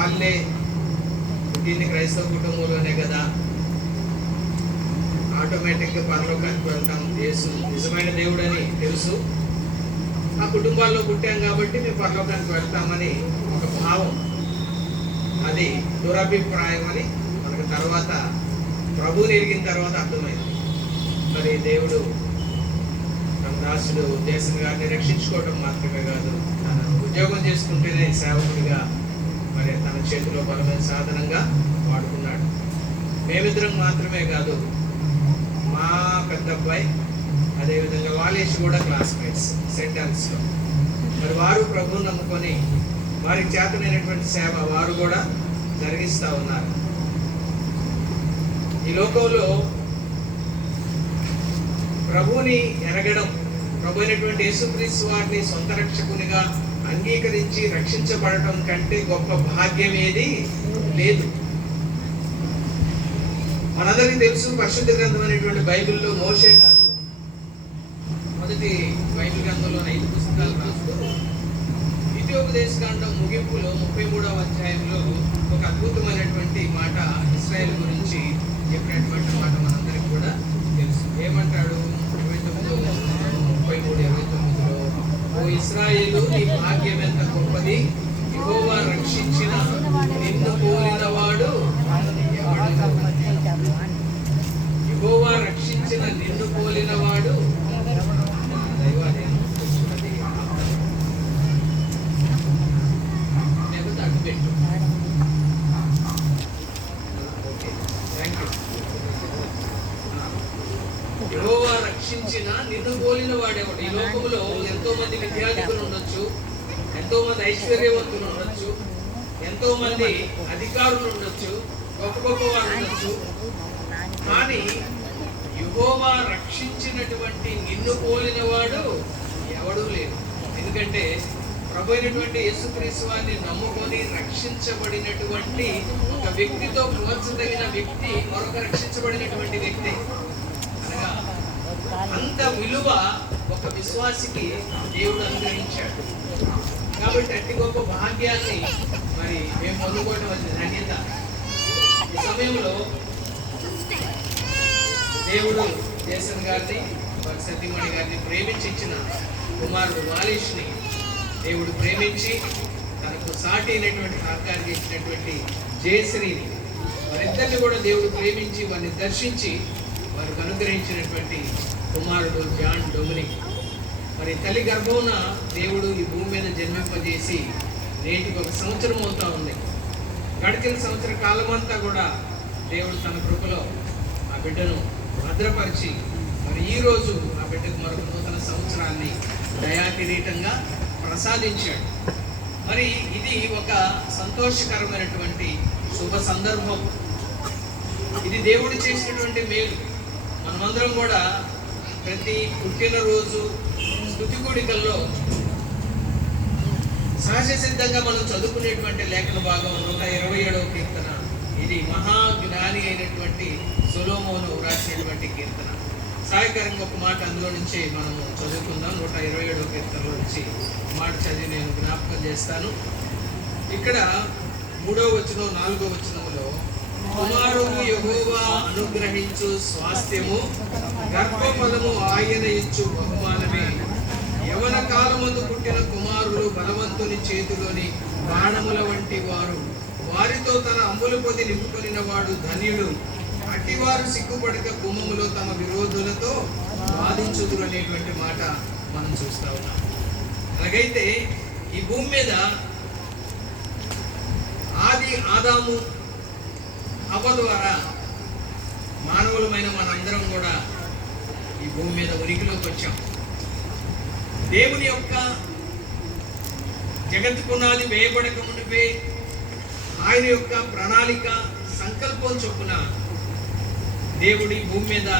వాళ్ళే పుట్టింది క్రైస్తవ కుటుంబంలోనే కదా, ఆటోమేటిక్గా పరలోకానికి వెళ్తాం, యేసు నిజమైన దేవుడు అని తెలుసు, ఆ కుటుంబాల్లో పుట్టాం కాబట్టి మేము పరలోకానికి వెళ్తామని ఒక భావం, అది దురభిప్రాయం అని మనకు తర్వాత ప్రభువుని ఎరిగిన తర్వాత అర్థమైంది. మరి దేవుడు తన దాసుడు జేసన్ గారిని రక్షించుకోవడం మాత్రమే కాదు, తన ఉద్యోగం చేసుకుంటేనే సేవకుడిగా మరి తన చేతిలో బలమైన సాధనంగా వాడుకున్నాడు. మేమిద్దరం మాత్రమే కాదు, మా పెద్ద అబ్బాయి అదేవిధంగా వాలేష్ కూడా క్లాస్మేట్స్ సెయింట్ ఆన్స్లో. మరి వారు ప్రభువుని నమ్ముకొని వారికి చేతనైనటువంటి సేవ వారు కూడా జరిగిస్తూ ఉన్నారు. ఈ లోకంలో ప్రభువుని ఎరగడం, ప్రభు అయినటువంటి యేసుక్రీస్తు వారిని సొంత రక్షకునిగా అంగీకరించి రక్షించబడటం కంటే గొప్ప భాగ్యం ఏది లేదు. మనందరికీ తెలుసు, పరిశుద్ధ గ్రంథం అనేటువంటి బైబిల్లో మోషే గారు మొదటి బైబిల్ గ్రంథంలో 5 పుస్తకాలు రాస్తూ ద్వితీయోపదేశకాండం ముగింపులో 33వ అధ్యాయంలో ఒక అద్భుతమైనటువంటి మాట ఇశ్రాయేలు గురించి చెప్పినటువంటి మాట మనందరికీ కూడా తెలుసు. ఏమంటాడు? 33:29లో, ఓ ఇశ్రాయేలు, నీ భాగ్యం ఎంత గొప్పది, యెహోవా రక్షించిన నిన్ను పోలిన వాడు ఎవడు? యెహోవా రక్షించిన నిన్ను పోలిన వాడు యెహోవా రక్షించిన నిన్ను పోలిన వాడేవాడు. ఈ లోకంలో ఎంతో మంది విద్యార్థులు ఉండొచ్చు, ఎంతో మంది ఐశ్వర్యవంతులు ఉండొచ్చు, ఎంతో మంది అధికారులు ఉండొచ్చు, గొప్ప గొప్ప వారు ఉండొచ్చు, కానీ యెహోవా రక్షించినటువంటి నిన్ను పోలిన వాడు ఎవడూ లేడు. ఎందుకంటే ప్రభు అయినటువంటి యేసుక్రీస్తు వారిని నమ్ముకొని రక్షించబడినటువంటి ఒక వ్యక్తితో పోల్చదగిన వ్యక్తి మరొక రక్షించబడినటువంటి వ్యక్తి. అనగా అంత విలువ ఒక విశ్వాసికి దేవుడు అనుగ్రహించాడు. కాబట్టి అతి గొప్ప భాగ్యాన్ని మరి మేము పొందుకోవడం ధన్యత. ఈ సమయంలో దేవుడు జేసన్ గారిని, వారి సతీమణి గారిని ప్రేమించి ఇచ్చిన కుమారుడు వాలేష్ని దేవుడు ప్రేమించి తనకు సాటి అయినటువంటి సహకారం ఇచ్చినటువంటి జయశ్రీని, వారిద్దరిని కూడా దేవుడు ప్రేమించి వారిని దర్శించి వారికి అనుగ్రహించినటువంటి కుమారుడు జాన్ డొమినిక్. మరి తల్లి గర్భమున దేవుడు ఈ భూమి మీద జన్మింపజేసి నేటికి 1 సంవత్సరం అవుతా ఉంది. గడిచిన సంవత్సర కాలమంతా కూడా దేవుడు తన కృపలో ఆ బిడ్డను భద్రపరిచి మరి ఈరోజు ఆ బిడ్డకు మరొక నూతన సంవత్సరాన్ని దయాకిరీటంగా ప్రసాదించాడు. మరి ఇది ఒక సంతోషకరమైనటువంటి శుభ సందర్భం. ఇది దేవుడు చేసినటువంటి మేలు. మనమందరం కూడా ప్రతి పుట్టినరోజు స్తుతి కూడికల్లో సహజ సిద్ధంగా మనం చదువుకునేటువంటి లేఖన భాగం 127వ కీర్తన. ఇది మహాజ్ఞాని అయినటువంటి సొలొమోను రాసినటువంటి కీర్తన. సహాయకరంగా ఒక మాట అందులో నుంచి మనము చదువుకుందాం. 127వ కీర్తనలో నుంచి మాట చదివి నేను జ్ఞాపకం చేస్తాను. ఇక్కడ 3వ వచనం 4వ వచనంలో, కుమారుడు యెహోవా అనుగ్రహించు స్వాస్థ్యము, గర్భఫలము ఆయన ఇచ్చు బహుమానమే. యవన కాలమందు పుట్టిన కుమారులు బలవంతుని చేతిలోని బాణముల వంటి వారు, వారితో తన అమ్ముల పొది నింపుకొనిన వాడు ధన్యుడు. అట్టివారు సిగ్గుపడక గుమ్మములో తమ విరోధులతో వాదించుదురు అనేటువంటి మాట మనం చూస్తా ఉన్నాం. అలాగైతే ఈ భూమి మీద ఆది ఆదాము హవ్వ ద్వారా మానవులమైన మనందరం కూడా ఈ భూమి మీద ఉనికిలోకి వచ్చాం. దేవుని యొక్క జగత్తు పునాది వేయబడక మునిపే ఆయన యొక్క ప్రణాళిక సంకల్పం చొప్పున దేవుడి భూమి మీద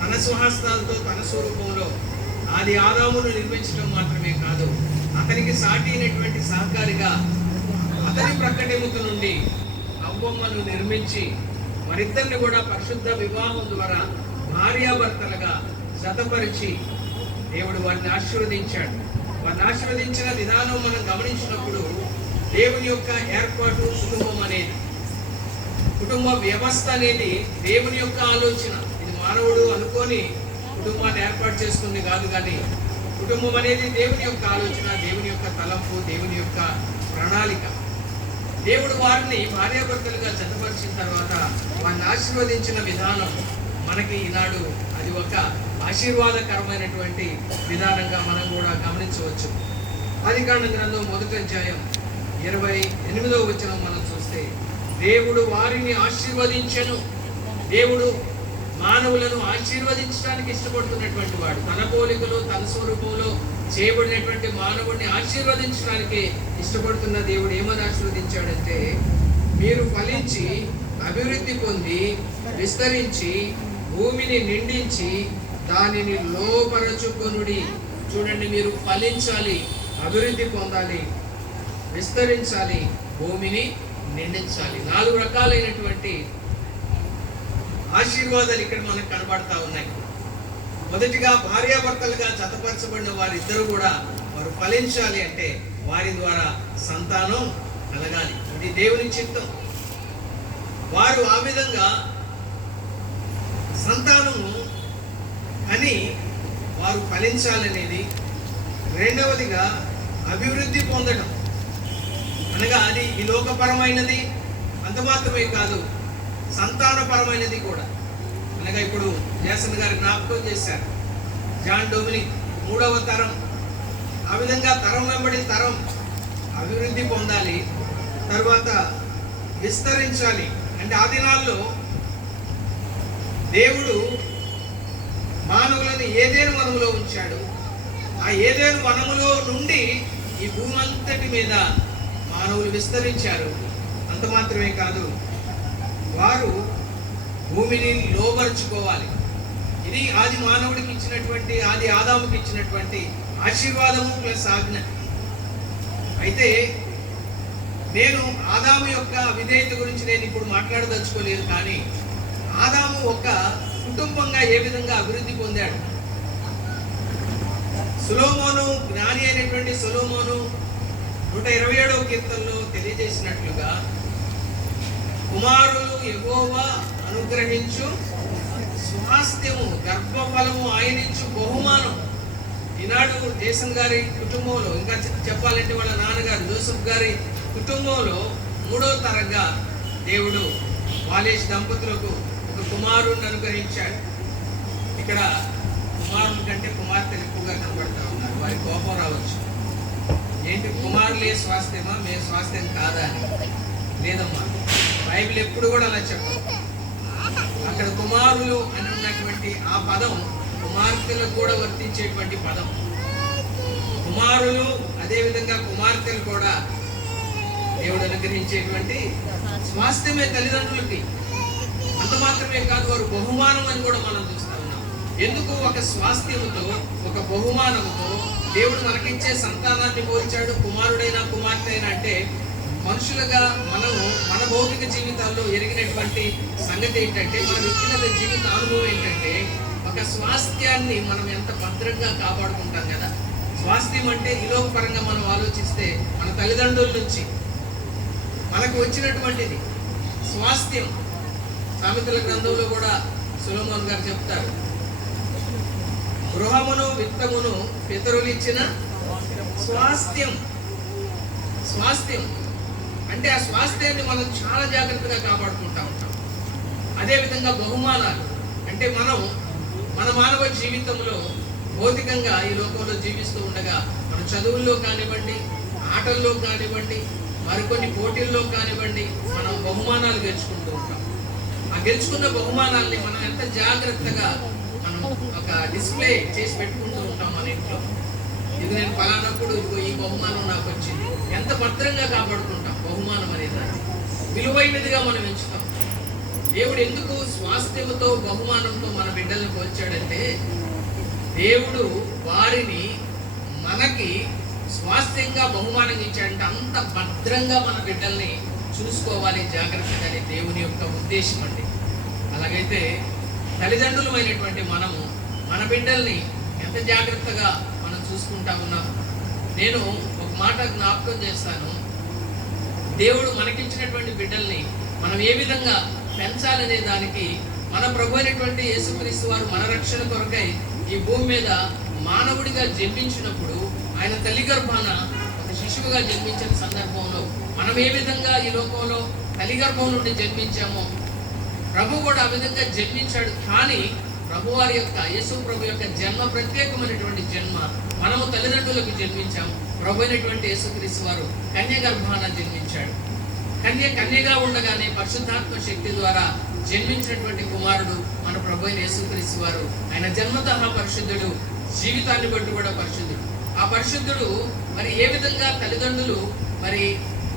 తన స్వహస్తాలతో తన స్వరూపంలో ఆది ఆదామును నిర్మించడం మాత్రమే కాదు, అతనికి సాటి అయినటువంటి సహకారిగా అతని ప్రక్కటెముక నుండి అవ్వమ్మను నిర్మించి మరిద్దరిని కూడా పరిశుద్ధ వివాహం ద్వారా భార్యాభర్తలుగా జతపరిచి దేవుడు వారిని ఆశీర్వదించాడు. వారిని ఆశీర్వదించిన విధానం మనం గమనించినప్పుడు దేవుని యొక్క ఏర్పాటు కుటుంబం అనేది, కుటుంబ వ్యవస్థ అనేది దేవుని యొక్క ఆలోచన. ఇది మానవుడు అనుకొని కుటుంబాన్ని ఏర్పాటు చేసుకుంది కాదు, కానీ కుటుంబం అనేది దేవుని యొక్క ఆలోచన, దేవుని యొక్క తలంపు, దేవుని యొక్క ప్రణాళిక. దేవుడు వారిని భార్యాభర్తలుగా జతపరిచిన తర్వాత వారిని ఆశీర్వదించిన విధానం మనకి ఈనాడు అది ఒక ఆశీర్వాదకరమైనటువంటి విధానంగా మనం కూడా గమనించవచ్చు. ఆదికాండ గ్రంథం 1వ అధ్యాయం 28వ వచనం మనం చూస్తే, దేవుడు వారిని ఆశీర్వదించెను. దేవుడు మానవులను ఆశీర్వదించడానికి ఇష్టపడుతున్నటువంటి వాడు. తన పోలికలో తన స్వరూపంలో చేయబడినటువంటి మానవుడిని ఆశీర్వదించడానికి ఇష్టపడుతున్న దేవుడు ఏమని ఆశీర్వదించాడంటే, మీరు ఫలించి అభివృద్ధి పొంది విస్తరించి భూమిని నిండించి దానిని లోపరచుకొనుడి. చూడండి, మీరు ఫలించాలి, అభివృద్ధి పొందాలి, విస్తరించాలి, భూమిని నిండించాలి. 4 రకాలైనటువంటి ఆశీర్వాదాలు ఇక్కడ మనకు కనబడతా ఉన్నాయి. మొదటిగా భార్యాభర్తలుగా జతపరచబడిన వారిద్దరూ కూడా వారు ఫలించాలి అంటే వారి ద్వారా సంతానం కలగాలి. ఇది దేవుని చిత్తం. వారు ఆ విధంగా సంతానము అని వారు ఫలించాలనేది. రెండవదిగా అభివృద్ధి పొందడం, అనగా అది ఈ లోకపరమైనది అంత మాత్రమే కాదు, సంతానపరమైనది కూడా. అనగా ఇప్పుడు జేసన్ గారు జ్ఞాపకం చేశారు, జాన్ డొమినిక్ 3వ తరం. ఆ విధంగా తరం వెంబడి తరం అభివృద్ధి పొందాలి, తర్వాత విస్తరించాలి. అంటే ఆ దినాల్లో దేవుడు మానవులను ఏదేను వనములో ఉంచాడు. ఆ ఏదేను వనములో నుండి ఈ భూమి అంతటి మీద మానవులు విస్తరించారు. అంత మాత్రమే కాదు, వారు భూమిని లోబరుచుకోవాలి. ఇది ఆది మానవుడికి ఇచ్చినటువంటి, ఆది ఆదాముకి ఇచ్చినటువంటి ఆశీర్వాదము ప్లస్ ఆజ్ఞ. అయితే నేను ఆదాము యొక్క విధేయత గురించి నేను ఇప్పుడు మాట్లాడదలుచుకోలేదు, కానీ ఆదాము ఒక కుటుంబంగా ఏ విధంగా అభివృద్ధి పొందాడు. సొలొమోను, జ్ఞాని అయినటువంటి సొలొమోను 127వ కీర్తనలో తెలియజేసినట్లుగా, కుమారులు యెహోవా అనుగ్రహించు స్వాస్థ్యము, గర్భఫలము ఆయనించు బహుమానం. ఈనాడు జేసన్ గారి కుటుంబంలో, ఇంకా చెప్పాలంటే వాళ్ళ నాన్నగారు జోసెఫ్ గారి కుటుంబంలో 3వ తరంగా దేవుడు వాలేష్ దంపతులకు ఒక కుమారుడిని అనుగ్రహించాడు. ఇక్కడ కుమారుని కంటే కుమార్తెలు ఎక్కువగా కనబడతా ఉన్నారు. వారి కోపం రావచ్చు, ఏంటి కుమారులే స్వాస్థ్యమా, మేము స్వాస్థ్యం కాదా అని. లేదమ్మా, బైబిల్ ఎప్పుడు కూడా అలా చెప్పదు. అక్కడ కుమారులు అని ఉన్నటువంటి ఆ పదం కుమార్తెలకు కూడా వర్తించేటువంటి పదం. కుమారులు అదేవిధంగా కుమార్తెలు కూడా దేవుడు అనుగ్రహించేటువంటి స్వాస్థ్యమే తల్లిదండ్రులకి. అంత మాత్రమే కాదు, వారు బహుమానం అని కూడా మనం చూస్తా ఉన్నాం. ఎందుకు ఒక స్వాస్థ్యముతో, ఒక బహుమానముతో దేవుడు మనకిచ్చే సంతానాన్ని పోల్చాడు. కుమారుడైనా కుమార్తె అయినా అంటే మనుషులుగా మనము మన భౌతిక జీవితాల్లో ఎరిగినటువంటి సంగతి ఏంటంటే, మన వ్యక్తిగత జీవిత అనుభవం ఏంటంటే, ఒక స్వాస్థ్యాన్ని మనం ఎంత భద్రంగా కాపాడుకుంటాం కదా. స్వాస్థ్యం అంటే ఈలోక పరంగా మనం ఆలోచిస్తే మన తల్లిదండ్రుల నుంచి మనకు వచ్చినటువంటిది స్వాస్థ్యం. సామెతల గ్రంథంలో కూడా సొలొమోన్ గారు చెప్తారు, గృహమును విత్తమును పితరులు ఇచ్చిన స్వాస్థ్యం. స్వాస్థ్యం అంటే ఆ స్వాస్థ్యాన్ని మనం చాలా జాగ్రత్తగా కాపాడుకుంటా ఉంటాం. అదేవిధంగా బహుమానాలు అంటే మనం మన మానవ జీవితంలో భౌతికంగా ఈ లోకంలో జీవిస్తూ ఉండగా మన చదువుల్లో కానివ్వండి, ఆటల్లో కానివ్వండి, మరికొన్ని పోటీల్లో కానివ్వండి, మనం బహుమానాలు గెలుచుకుంటూ ఉంటాం. ఆ గెలుచుకున్న బహుమానాల్ని మనం ఎంత జాగ్రత్తగా మనం ఒక డిస్ప్లే చేసి పెట్టుకుంటూ ఉంటాం మన ఇంట్లో. ఇది నేను పలానప్పుడు ఇదిగో ఈ బహుమానం నాకు వచ్చింది. ఎంత భద్రంగా కాపాడుకుంటాం బహుమానం అనేది, విలువైనదిగా మనం ఎంచుతాం. దేవుడు ఎందుకు స్వాస్థ్యముతో బహుమానంతో మన బిడ్డల్ని పోల్చాడంటే, దేవుడు వారిని మనకి స్వాస్థ్యంగా బహుమానం ఇచ్చాడంటే అంత భద్రంగా మన బిడ్డల్ని చూసుకోవాలి జాగ్రత్తగా, దేవుని యొక్క ఉద్దేశం అండి. అలాగైతే తల్లిదండ్రులమైనటువంటి మనము మన బిడ్డల్ని ఎంత జాగ్రత్తగా మనం చూసుకుంటా ఉన్నాము. నేను ఒక మాట జ్ఞాపకం చేస్తాను. దేవుడు మనకిచ్చినటువంటి బిడ్డల్ని మనం ఏ విధంగా పెంచాలనే దానికి మన ప్రభు అయినటువంటి యేసుక్రీస్తు వారు మన రక్షణ కొరకై ఈ భూమి మీద మానవుడిగా జన్మించినప్పుడు ఆయన తల్లి గర్భాన ఒక శిశువుగా జన్మించిన సందర్భంలో మనం ఏ విధంగా ఈ లోకంలో తల్లి గర్భం నుండి జన్మించామో ప్రభు కూడా ఆ విధంగా జన్మించాడు. కానీ ప్రభు వారి యొక్క యేసు ప్రభు యొక్క జన్మ ప్రత్యేకమైనటువంటి జన్మ. మనము తల్లిదండ్రులకు జన్మించాము. ప్రభు అయినటువంటి యేసుక్రీస్తు వారు కన్య గర్భాన జన్మించాడు. కన్యగా ఉండగానే పరిశుద్ధాత్మ శక్తి ద్వారా జన్మించినటువంటి కుమారుడు మన ప్రభు అయిన యేసుక్రీస్తు వారు. ఆయన జన్మతః పరిశుద్ధుడు, జీవితాన్ని బట్టి కూడా పరిశుద్ధుడు. ఆ పరిశుద్ధుడు మరి ఏ విధంగా తల్లిదండ్రులు మరి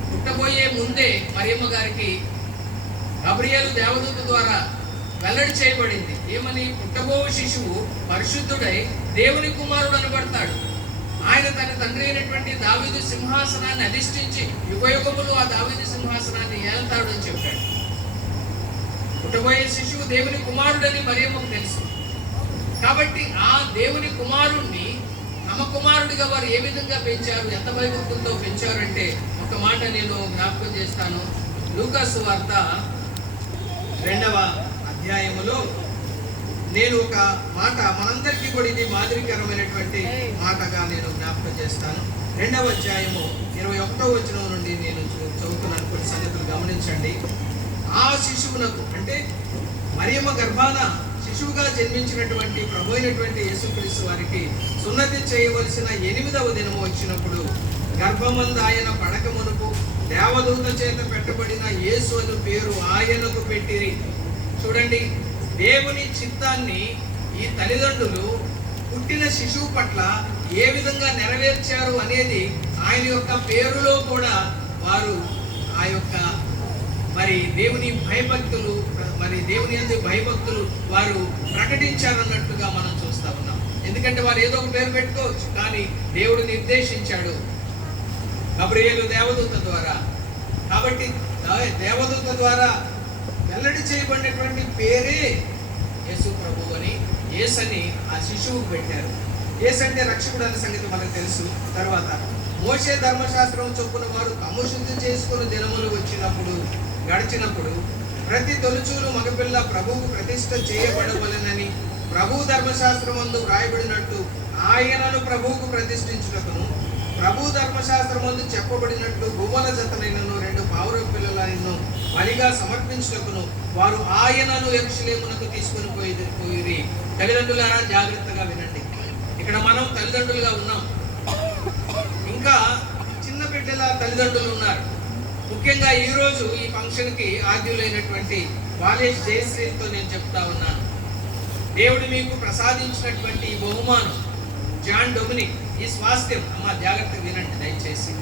పుట్టబోయే ముందే మరియమ్మ గారికి గబ్రియేలు దేవదూత ద్వారా వెల్లడి చేయబడింది. ఏమని? పుట్టబో శిశువు పరిశుద్ధుడై దేవుని కుమారుడు అనబడతాడు. ఆయన తన తండ్రి అయినటువంటి దావీదు సింహాసనాన్ని అధిష్ఠించి యుగయుగములు ఆ దావీదు సింహాసనాన్ని ఏల్తాడు అని చెప్పాడు. పుట్టబోయే శిశువు దేవుని కుమారుడని మరియమ్మకు తెలుసు. కాబట్టి ఆ దేవుని కుమారుణ్ణి తమ కుమారుడిగా వారు ఏ విధంగా పెంచారు, ఎంత భయభక్తులతో పెంచారంటే ఒక మాట నేను జ్ఞాపకం చేస్తాను. లూకాసు వార్త 2వ అధ్యాయములో నేను ఒక మాట మనందరికీ కూడా ఇది మాదిరికరమైనటువంటి మాటగా నేను జ్ఞాపకం చేస్తాను. 2వ అధ్యాయము 21వ వచనం నుండి నేను చదువుతున్నాను. కొన్ని సంగతులు గమనించండి. ఆ శిశువునకు అంటే మరియమ్మ గర్భాన శిశువుగా జన్మించినటువంటి ప్రభు అయినటువంటి యేసుక్రీస్తు వారికి సున్నతి చేయవలసిన 8వ దినము వచ్చినప్పుడు గర్భమందు ఆయన పడక మునుపు దేవదూత చేత పెట్టబడిన యేసు అను పేరు ఆయనకు పెట్టిరి. చూడండి, దేవుని చిత్తాన్ని ఈ తల్లిదండ్రులు పుట్టిన శిశువు పట్ల ఏ విధంగా నెరవేర్చారు అనేది ఆయన యొక్క పేరులో కూడా వారు ఆ యొక్క మరి దేవుని భయభక్తులు మరి దేవుని యందు భయభక్తులు వారు ప్రకటించారన్నట్టుగా మనం చూస్తా ఉన్నాం. ఎందుకంటే వారు ఏదో ఒక పేరు పెట్టుకోవచ్చు, కానీ దేవుడు నిర్దేశించాడు గబ్రియేలు దేవదూత ద్వారా. కాబట్టి దేవదూత ద్వారా వెల్లడి చేయబడినటువంటి పేరే యేసు ప్రభు అని, యేసని ఆ శిశువుకు పెట్టారు. యేసు అంటే రక్షకుడు అనే సంగతి మనకు తెలుసు. తర్వాత మోషే ధర్మశాస్త్రం చొప్పున వారు తమ శుద్ధి చేసుకుని దినములు గడిచినప్పుడు ప్రతి తొలుచూలు మగపిల్ల ప్రభువుకు ప్రతిష్ఠ చేయబడవలెనని ప్రభు ధర్మశాస్త్రమందు వ్రాయబడినట్టు ఆయనను ప్రభువుకు ప్రతిష్ఠించుటకును, ప్రభు ధర్మశాస్త్రమందు చెప్పబడినట్లు గువ్వల జతలైనను 2 పావుర పిల్లలను బలిగా సమర్పించుటకును వారు ఆయనను యెరూషలేమునకు తీసుకొని పోయిరి. తల్లిదండ్రులారా జాగ్రత్తగా వినండి. ఇక్కడ మనం తల్లిదండ్రులుగా ఉన్నాం. ఇంకా చిన్న బిడ్డల తల్లిదండ్రులు ఉన్నారు. ముఖ్యంగా ఈరోజు ఈ ఫంక్షన్కి ఆద్యులైనటువంటి బాలేష్ జయశ్రీతో నేను చెప్తా ఉన్నాను. దేవుడు మీకు ప్రసాదించినటువంటి ఈ బహుమానం జాన్ డొమినిక్, ఈ స్వాస్థ్యం. అమ్మ జాగ్రత్తగా వినండి దయచేసి.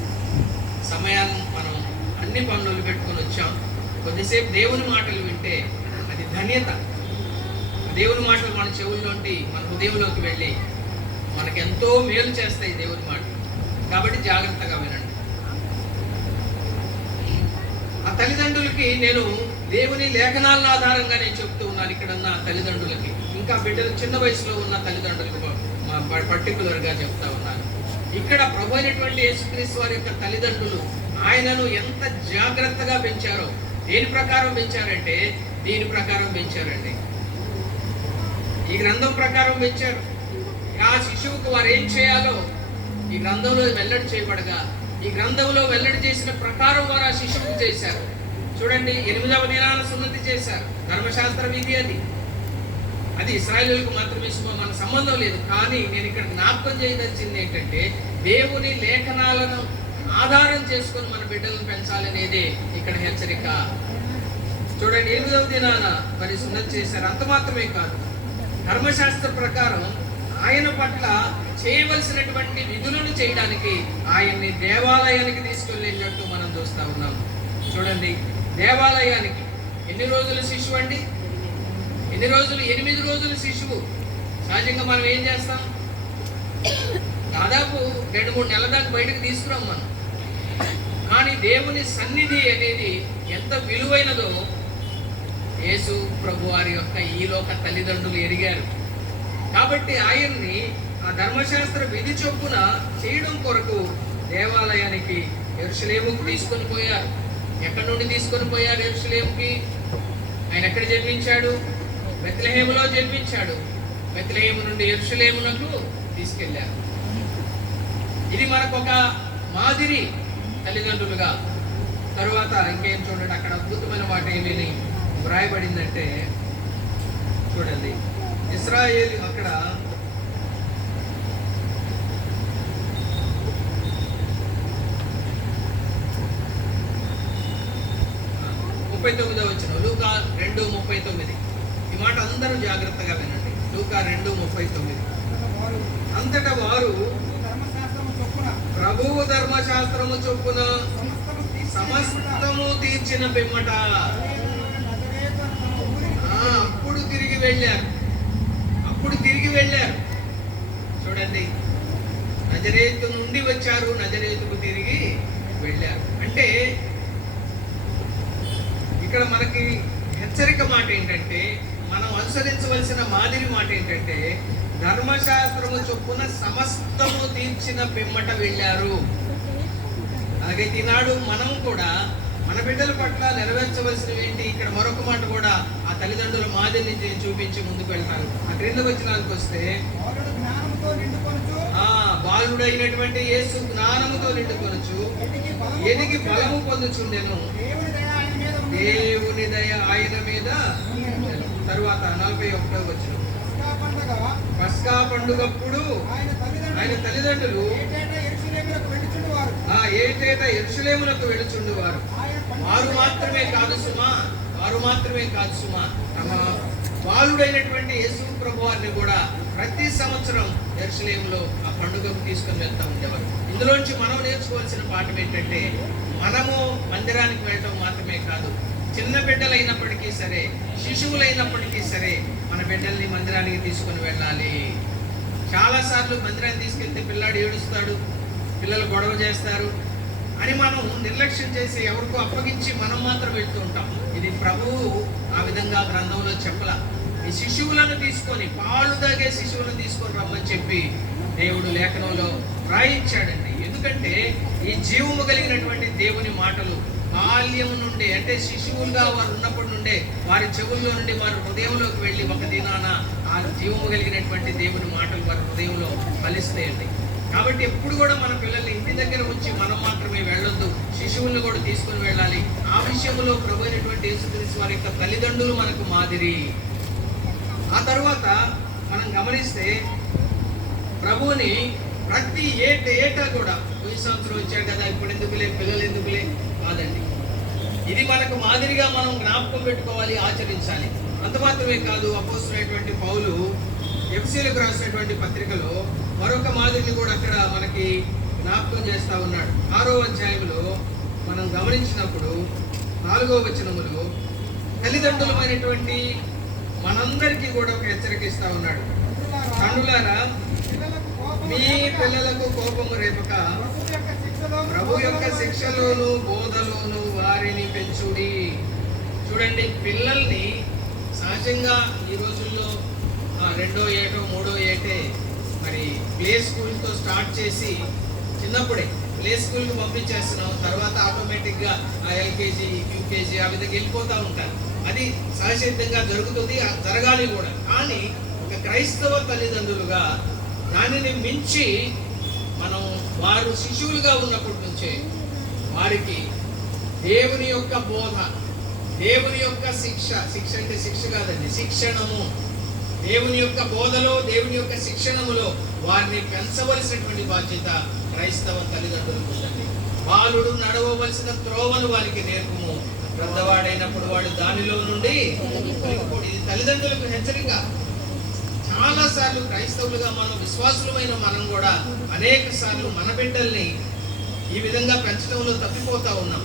సమయాన్ని మనం అన్ని పనులు పెట్టుకొని వచ్చాం. కొద్దిసేపు దేవుని మాటలు వింటే అది ధన్యత. దేవుని మాటలు మన చెవుల్లోంటి మన హృదయంలోకి వెళ్ళి మనకెంతో మేలు చేస్తాయి దేవుని మాటలు. కాబట్టి జాగ్రత్తగా వినండి. ఆ తల్లిదండ్రులకి నేను దేవుని లేఖనాల ఆధారంగా నేను చెప్తూ ఉన్నాను. ఇక్కడ ఉన్న తల్లిదండ్రులకి, ఇంకా బిడ్డలు చిన్న వయసులో ఉన్న తల్లిదండ్రులకు పర్టికులర్గా చెప్తా ఉన్నాను. ఇక్కడ ప్రభు అయినటువంటి యేసుక్రీస్తు వారి యొక్క తల్లిదండ్రులు ఆయనను ఎంత జాగ్రత్తగా పెంచారో. దేని ప్రకారం పెంచారంటే దీని ప్రకారం పెంచారండి. ఈ గ్రంథం ప్రకారం పెంచారు. ఆ శిశువుకు వారు ఏం చేయాలో ఈ గ్రంథంలో వెల్లడి చేయబడగా ఈ గ్రంథంలో వెల్లడి చేసిన ప్రకారం వారు ఆ శిశువుకు చేశారు. చూడండి, 8వ దినాన సున్నతి చేశారు. ధర్మశాస్త్ర విధి అది ఇశ్రాయేలులకు మాత్రమే మన సంబంధం లేదు. కానీ నేను ఇక్కడ జ్ఞాపకం చేయదలిచింది ఏంటంటే దేవుని లేఖనాలను ఆధారం చేసుకొని మన బిడ్డలను పెంచాలనేదే ఇక్కడ హెచ్చరిక. చూడండి, 8వ దినాన మరి సున్నతి చేశారు. అంత మాత్రమే కాదు, ధర్మశాస్త్ర ప్రకారం ఆయన పట్ల చేయవలసినటువంటి విధులను చేయడానికి ఆయన్ని దేవాలయానికి తీసుకెళ్ళినట్టు మనం చూస్తా ఉన్నాం. చూడండి, దేవాలయానికి ఎన్ని రోజుల శిశువు అండి? ఎన్ని రోజులు? 8 రోజుల శిశువు. సహజంగా మనం ఏం చేస్తాం? దాదాపు 2-3 నెలల దాకా బయటకు తీసుకురాం మనం. కానీ దేవుని సన్నిధి అనేది ఎంత విలువైనదో యేసు ప్రభు వారి యొక్క ఈ లోక తల్లిదండ్రులు ఎరిగారు. కాబట్టి ఆయన్ని ఆ ధర్మశాస్త్ర విధి చొప్పున చేయడం కొరకు దేవాలయానికి యెరూషలేముకు తీసుకొని పోయారు. ఎక్కడి నుండి తీసుకొని పోయారు యెరూషలేముకి? ఆయన ఎక్కడ జన్మించాడు? బెత్లెహేములో జన్మించాడు. బెత్లెహేము నుండి యెరూషలేమునకు తీసుకెళ్లారు. ఇది మనకు ఒక మాదిరి తల్లిదండ్రులుగా. తరువాత ఇంకేం చూడండి, అక్కడ అద్భుతమైన మాట ఏమని వ్రాయబడిందంటే చూడండి, ఇశ్రాయేలు అక్కడ 39వ వచనం, లూకా 2:39. ఈ మాట అందరూ జాగ్రత్తగా వినండి. లూకా 2:39. అంతటా వారు ప్రభువు ధర్మశాస్త్రము చొప్పున సమస్తము తీర్చిన పిమ్మట అప్పుడు తిరిగి వెళ్ళారు. చూడండి, నజరేతు నుండి వచ్చారు, నజరేతుకు తిరిగి వెళ్ళారు. అంటే ఇక్కడ మనకి హెచ్చరిక మాట ఏంటంటే, మనం అనుసరించవలసిన మాదిరి మాట ఏంటంటే, ధర్మశాస్త్రము చొప్పున సమస్తము తీర్చిన పిమ్మట వెళ్ళారు. అలాగైతే ఈనాడు మనం కూడా మన బిడ్డల పట్ల నెరవేర్చవలసినవి ఏంటి? ఇక్కడ మరొక మాట కూడా ఆ తల్లిదండ్రుల మాదిరిని చూపించి ముందుకు వెళ్తారు. ఆ క్రింద వచనానికి వస్తే, బాలుడైనటువంటి యేసు జ్ఞానముతో నిండుకొనుచు ఎదిగి బలము పొందుచుండెను, దేవుని దయ ఆయన మీద. తరువాత 41వ వచనం, పస్కా పండుగప్పుడు ఆయన తల్లిదండ్రులు ఏటేటా యెరూషలేమునకు వెళుచుండువారు. వారు మాత్రమే కాదు సుమా, తమ బాలుడైనటువంటి యేసు ప్రభు వారిని కూడా ప్రతి సంవత్సరం యెరూషలేములో ఆ పండుగకు తీసుకొని వెళ్తూ ఉండేవారు. ఇందులోంచి మనం నేర్చుకోవాల్సిన పాఠం ఏంటంటే, మనము మందిరానికి వెళ్ళటం మాత్రమే కాదు, చిన్న బిడ్డలైనప్పటికీ సరే, శిశువులైనప్పటికీ సరే, మన బిడ్డల్ని మందిరానికి తీసుకొని వెళ్ళాలి. చాలాసార్లు మందిరాన్ని తీసుకెళ్తే పిల్లాడు ఏడుస్తాడు, పిల్లలు గొడవ చేస్తారు అని మనం నిర్లక్ష్యం చేసి ఎవరికో అప్పగించి మనం మాత్రం వెళ్తూ ఉంటాం. ఇది ప్రభువు ఆ విధంగా గ్రంథంలో చెప్పలా. ఈ శిశువులను తీసుకొని, పాలు తాగే శిశువులను తీసుకొని రమ్మని చెప్పి దేవుడు లేఖనంలో రాయించాడండి. ఎందుకంటే ఈ జీవము కలిగినటువంటి దేవుని మాటలు బాల్యం నుండి, అంటే శిశువులుగా వారు ఉన్నప్పటి నుండే వారి చెవుల్లో నుండి వారి హృదయంలోకి వెళ్ళి ఒక దినాన ఆ జీవము కలిగినటువంటి దేవుని మాటలు వారి హృదయంలో ఫలిస్తాయండి. కాబట్టి ఎప్పుడు కూడా మన పిల్లల్ని ఇంటి దగ్గర ఉంచి మనం మాత్రమే వెళ్ళొద్దు, శిశువులను కూడా తీసుకుని వెళ్ళాలి. ఆ విషయంలో ప్రభు అయినటువంటి యేసుక్రీస్తు వారి యొక్క తల్లిదండ్రులు మనకు మాదిరి. ఆ తర్వాత మనం గమనిస్తే ప్రభువుని ప్రతి ఏటా కూడా, ఈ సంవత్సరం వచ్చాడు కదా ఇప్పుడు ఎందుకులే, పిల్లలు ఎందుకులే కాదండి. ఇది మనకు మాదిరిగా మనం జ్ఞాపకం పెట్టుకోవాలి, ఆచరించాలి. అంత మాత్రమే కాదు, అపోస్తలుడైనటువంటి పౌలు ఎఫెసీయులకు రాసినటువంటి పత్రికలో మరొక మాదిరిని కూడా అక్కడ మనకి జ్ఞాపకం చేస్తూ ఉన్నాడు. 6వ అధ్యాయంలో మనం గమనించినప్పుడు 4వ వచనములో తల్లిదండ్రులమైనటువంటి మనందరికీ కూడా ఒక హెచ్చరిక ఇస్తా ఉన్నాడు. తండ్రులారా, మీ పిల్లలకు కోపము రేపక ప్రభు యొక్క శిక్షలోను బోధలోను వారిని పెంచుడి. చూడండి, పిల్లల్ని సహజంగా ఈ రోజుల్లో 2వ ఏటో 3వ ఏటే మరి ప్లే స్కూల్తో స్టార్ట్ చేసి చిన్నప్పుడే ప్లే స్కూల్కి పంపించేస్తున్నాం. తర్వాత ఆటోమేటిక్గా ఎల్కేజీ, యూకేజీ ఆ విధంగా వెళ్ళిపోతూ ఉంటారు. అది సహజసిద్ధంగా జరుగుతుంది, జరగాలి కూడా. కానీ ఒక క్రైస్తవ తల్లిదండ్రులుగా దానిని మించి మనం వారు శిశువులుగా ఉన్నప్పటి నుంచే వారికి దేవుని యొక్క బోధ, దేవుని యొక్క శిక్ష అంటే శిక్ష కాదండి, శిక్షణము, దేవుని యొక్క బోధలో, దేవుని యొక్క శిక్షణములో వారిని పెంచవలసినటువంటి బాధ్యత క్రైస్తవ తల్లిదండ్రులకు ఉందండి. బాలుడు నడవవలసిన త్రోవను వారికి నేర్పుము, పెద్దవాడైనప్పుడు వాడు దానిలో నుండి ఇది తల్లిదండ్రులకు హెచ్చరిక. చాలా సార్లు క్రైస్తవులుగా మనం, విశ్వాసులమైన మనం కూడా అనేక సార్లు మన బిడ్డల్ని ఈ విధంగా పెంచడంలో తప్పిపోతా ఉన్నాం.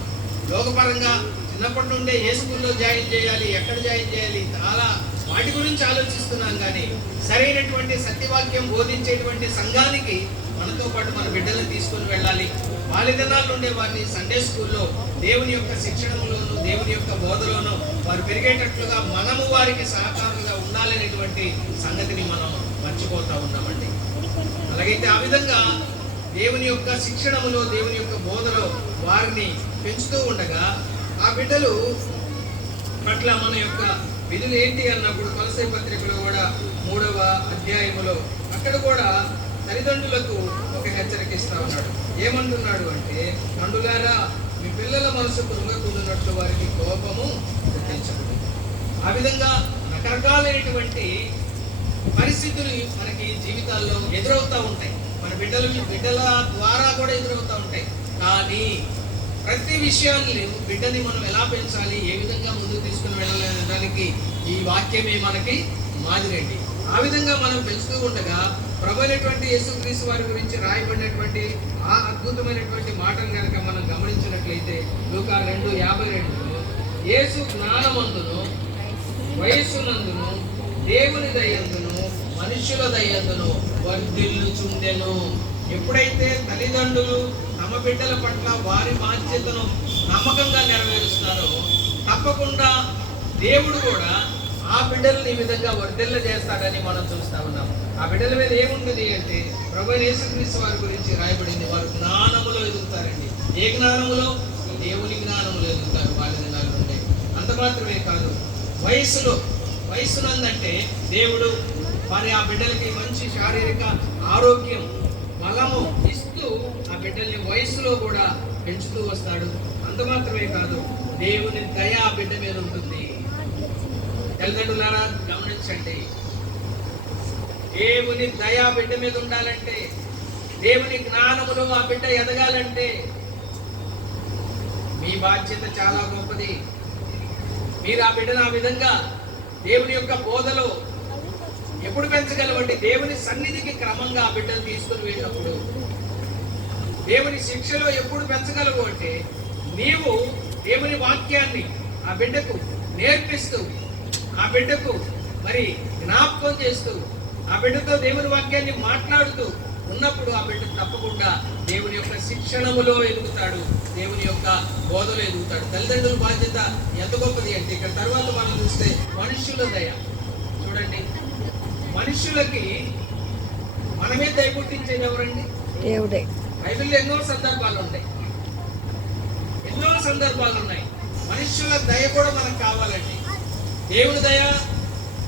లోకపరంగా చిన్నప్పటి నుండే ఏ స్కూల్లో జాయిన్ చేయాలి, ఎక్కడ జాయిన్ చేయాలి, చాలా వాటి గురించి ఆలోచిస్తున్నాం. కానీ సరైనటువంటి సత్యవాక్యం బోధించేటువంటి సంఘానికి మనతో పాటు మన బిడ్డలను తీసుకొని వెళ్ళాలి. బాల్యదినాల నుండే వారిని సండే స్కూల్లో దేవుని యొక్క శిక్షణలోను, దేవుని యొక్క బోధలోను వారు పెరిగేటట్లుగా మనము వారికి సహకారులుగా ఉండాలనేటువంటి సంగతిని మనం మర్చిపోతూ ఉన్నామండి. అలాగైతే ఆ విధంగా దేవుని యొక్క శిక్షణములో, దేవుని యొక్క బోధలో వారిని పెంచుతూ ఉండగా ఆ బిడ్డలు పట్ల మన యొక్క విధులు ఏంటి అన్నప్పుడు కొలసై పత్రికలో కూడా 3వ అధ్యాయములో అక్కడ కూడా తల్లిదండ్రులకు ఒక హెచ్చరిక ఇస్తా ఉన్నాడు. ఏమంటున్నాడు అంటే, తండ్రులారా మీ పిల్లల మనసు కృంగకూడినట్లు వారికి కోపము పుట్టించకూడదు. ఆ విధంగా రకరకాలైనటువంటి పరిస్థితులు మనకి జీవితాల్లో ఎదురవుతూ ఉంటాయి. మన బిడ్డల ద్వారా కూడా ఎదురవుతూ ఉంటాయి. కానీ ప్రతి విషయాన్ని బిడ్డని మనం ఎలా పెంచాలి, ఏ విధంగా ముందుకు తీసుకుని వెళ్ళాలనే దానికి ఈ వాక్యమే మనకి మాదిరండి. ఆ విధంగా మనం పెంచుతూ ఉండగా ప్రభువైనటువంటి యేసుక్రీస్తు వారి గురించి రాయబడినటువంటి ఆ అద్భుతమైనటువంటి మాటను కనుక మనం గమనించినట్లయితే లూకా 2:52 యేసు జ్ఞానమందును వయస్సునందును దేవుని దయందును మనుష్యుల దయందును వర్ధిల్లుచుండెను. ఎప్పుడైతే తల్లిదండ్రులు తమ బిడ్డల పట్ల వారి బాధ్యతను నమ్మకంగా నెరవేరుస్తారో తప్పకుండా దేవుడు కూడా ఆ బిడ్డలను ఈ విధంగా వర్ధిల్ల చేస్తాడని మనం చూస్తా ఉన్నాం. ఆ బిడ్డల మీద ఏముంటుంది అంటే ప్రభువైన యేసుక్రీస్తు వారి గురించి రాయబడింది, వారు జ్ఞానములో ఎదుగుతారండి. ఏ జ్ఞానములో? దేవుని జ్ఞానములో ఎదుగుతారు వాళ్ళ దినాల నుండి. అంత మాత్రమే కాదు, వయసునందంటే దేవుడు మరి ఆ బిడ్డలకి మంచి శారీరక ఆరోగ్యం బలము ఇస్తూ ఆ బిడ్డల్ని వయసులో కూడా పెంచుతూ వస్తాడు. అంత మాత్రమే కాదు, దేవుని దయ ఆ బిడ్డ మీద ఉంటుంది. తల్లిదండ్రులారా గమనించండి, దేవుని దయ బిడ్డ మీద ఉండాలంటే, దేవుని జ్ఞానములో ఆ బిడ్డ ఎదగాలంటే మీ బాధ్యత చాలా గొప్పది. మీరు ఆ బిడ్డను ఆ విధంగా దేవుని యొక్క బోధలో ఎప్పుడు పెంచగలవండి? దేవుని సన్నిధికి క్రమంగా ఆ బిడ్డను తీసుకుని వెళ్ళినప్పుడు. దేవుని శిక్షలో ఎప్పుడు పెంచగలవు అంటే నీవు దేవుని వాక్యాన్ని ఆ బిడ్డకు నేర్పిస్తూ, ఆ బిడ్డకు మరి జ్ఞాపకం చేస్తూ, ఆ బిడ్డతో దేవుని వాక్యాన్ని మాట్లాడుతూ ఉన్నప్పుడు ఆ బిడ్డ తప్పకుండా దేవుని యొక్క శిక్షణములో ఎదుగుతాడు, దేవుని యొక్క బోధలో ఎదుగుతాడు. తల్లిదండ్రుల బాధ్యత ఎంత గొప్పది అంటే ఇక్కడ తర్వాత మనం చూస్తే మనుష్యుల దయ. చూడండి, మనుష్యులకి మనమే దయ పుట్టించేది ఎవరండి? దేవుడే. బైబిల్లో ఎన్నో సందర్భాలు ఉన్నాయి. మనుష్యుల దయ కూడా మనకు కావాలండి. దేవుని దయ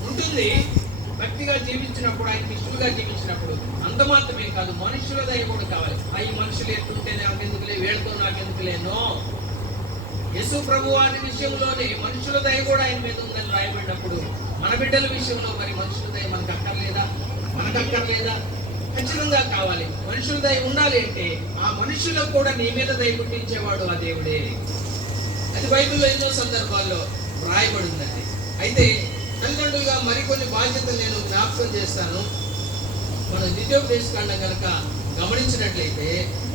ఉంటుంది భక్తిగా జీవించినప్పుడు, ఆయనకి ఇష్టలుగా జీవించినప్పుడు. అంత మాత్రమే కాదు, మనుష్యుల దయ కూడా కావాలి. ఈ మనుషులు ఎట్లుంటే నాకెందుకులే, వీళ్ళతో నాకెందుకులేనో. యేసు ప్రభు వారి విషయంలోనే మనుషుల దయ కూడా ఆయన మీద ఉందని రాయబడినప్పుడు మన బిడ్డల విషయంలో మరి మనుషుల దయ మనకు అక్కర్లేదా? ఖచ్చితంగా కావాలి. మనుషుల దయ ఉండాలి అంటే ఆ మనుషులకు కూడా నీ మీద దయ పుట్టించేవాడు ఆ దేవుడే. అది బైబిల్లో ఎన్నో సందర్భాల్లో రాయబడిందండి. అయితే తల్లిదండ్రులుగా మరికొన్ని బాధ్యతలు నేను జ్ఞాపకం చేస్తాను. మనం ద్వితీయోపదేశకాండం కనుక గమనించినట్లయితే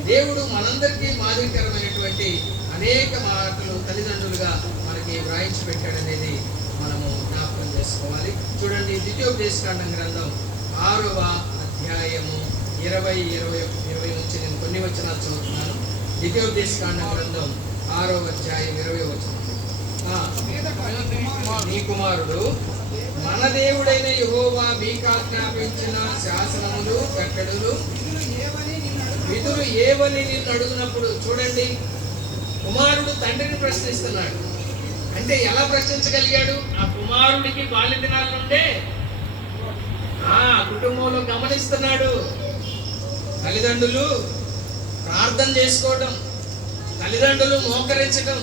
దేవుడు మనందరికీ మాదిరికరమైనటువంటి అనేక మాటలు తల్లిదండ్రులుగా మనకి వ్రాయించి పెట్టాడనేది మనము జ్ఞాపకం చేసుకోవాలి. చూడండి, ద్వితీయోపదేశకాండం గ్రంథం 6వ అధ్యాయము 20 నుంచి నేను కొన్ని వచనాలు చదువుతున్నాను. ద్వితీయోపదేశకాండం గ్రంథం 6వ అధ్యాయం 20వ వచనం. నీ కుమారుడు మన దేవుడైన యెహోవా మీకు ఆజ్ఞాపించిన శాసనములు కట్టడలు విధులు ఏవని నిన్ను అడుగునప్పుడు. చూడండి, కుమారుడు తండ్రిని ప్రశ్నిస్తున్నాడు. అంటే ఎలా ప్రశ్నించగలిగాడు? ఆ కుమారుడికి బాల్య దినాల నుండే ఆ కుటుంబంలో గమనిస్తున్నాడు. తల్లిదండ్రులు ప్రార్థన చేసుకోవడం, తల్లిదండ్రులు మోకరించడం,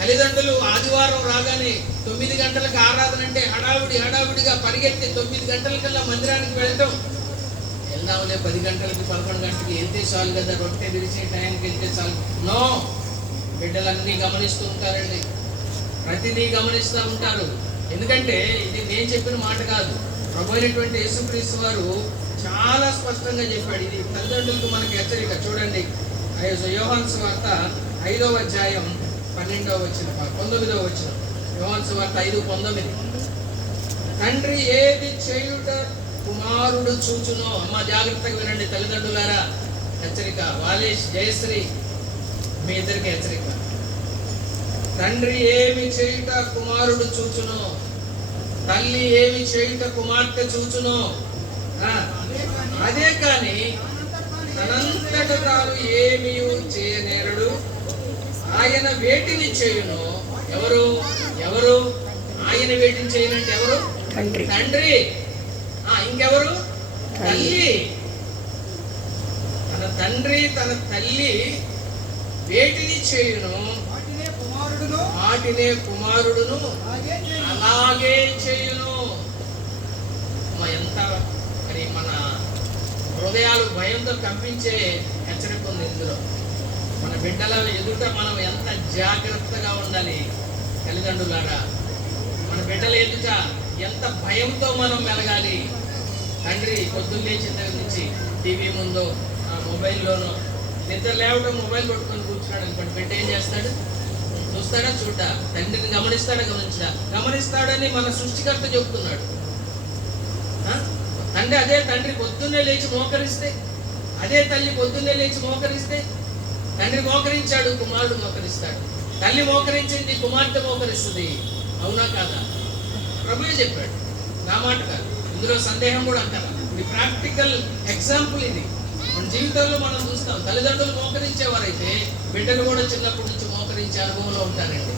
తల్లిదండ్రులు ఆదివారం రాగానే 9 గంటలకు ఆరాధన అంటే హడావుడిగా పరిగెత్తి 9 గంటలకల్లా మందిరానికి వెళ్ళటం. వెళ్దాంలే 10 గంటలకి 11 గంటలకి వెళ్తే చాలు కదా, రొట్టె విరిచే టైంకి వెళ్తే చాలు. నో, బిడ్డలన్నీ గమనిస్తూ ఉంటారండి, ప్రతిదీ గమనిస్తూ ఉంటారు. ఎందుకంటే ఇది నేను చెప్పిన మాట కాదు, ప్రభు అయినటువంటి యేసుక్రీస్తు వారు చాలా స్పష్టంగా చెప్పాడు. ఇది తల్లిదండ్రులకు మనకి హెచ్చరిక. చూడండి, యోహాను సువార్త 5వ అధ్యాయం 19వ వచనం 19వ వచనం. యోహాను సువార్త 5:19. తండ్రి ఏది చేయుట కుమారుడు చూచునో. అమ్మ జాగ్రత్తగా వినండి తల్లిదండ్రులారా, హెచ్చరిక. వాలేష్, జయశ్రీ, మీ ఇద్దరికి హెచ్చరిక. తండ్రి ఏమి చేయుట కుమారుడు చూచునో, తల్లి ఏమి చేయుట కుమార్తె చూచునో, అదే కానీ తనంతట తాను ఏమీ చేయనేరడు. ఆయన వేటిని చేయును. ఎవరు ఎవరు ఆయన వేటిని చేయనంటే ఎవరు? తండ్రి. ఇంకెవరు? తల్లి. తన తండ్రి తన తల్లి వేటిని చేయును వాటినే కుమారుడును అలాగే చేయును. ఎంత మరి మన హృదయాలు భయంతో కంపించే హెచ్చరిక ఉంది ఇందులో. మన బిడ్డల ఎదుట మనం ఎంత జాగ్రత్తగా ఉండాలి తల్లిదండ్రులారా. మన బిడ్డల ఎదుట ఎంత భయంతో మనం మెలగాలి. తండ్రి పొద్దున్న లేచిన దగ్గర నుంచి టీవీ ముందో మొబైల్లోనో నిద్ర లేవటం మొబైల్ పట్టుకొని కూర్చున్నాడు అనుకోండి, బిడ్డ ఏం చేస్తాడు? చూస్తాడా? చూడ. తండ్రిని గమనిస్తాడా? గమనిస్తాడని మన సృష్టికర్త చెప్తున్నాడు. అదే తండ్రి పొద్దున్నే లేచి మోకరిస్తే, అదే తల్లి పొద్దున్నే లేచి మోకరిస్తే, తండ్రి మోకరించాడు, కుమారుడు మోకరిస్తాడు. తల్లి మోకరించింది, కుమార్తె మోకరిస్తుంది. అవునా కాదా? ప్రభువే చెప్పాడు, నా మాట కాదు. ఇందులో సందేహం కూడా అంటారా? ఇది ప్రాక్టికల్ ఎగ్జాంపుల్. ఇది మన జీవితంలో మనం చూస్తాం. తల్లిదండ్రులు మోకరించేవారైతే బిడ్డలు కూడా చిన్నప్పటి నుంచి మోకరించే అనుభవంలో ఉంటారండి.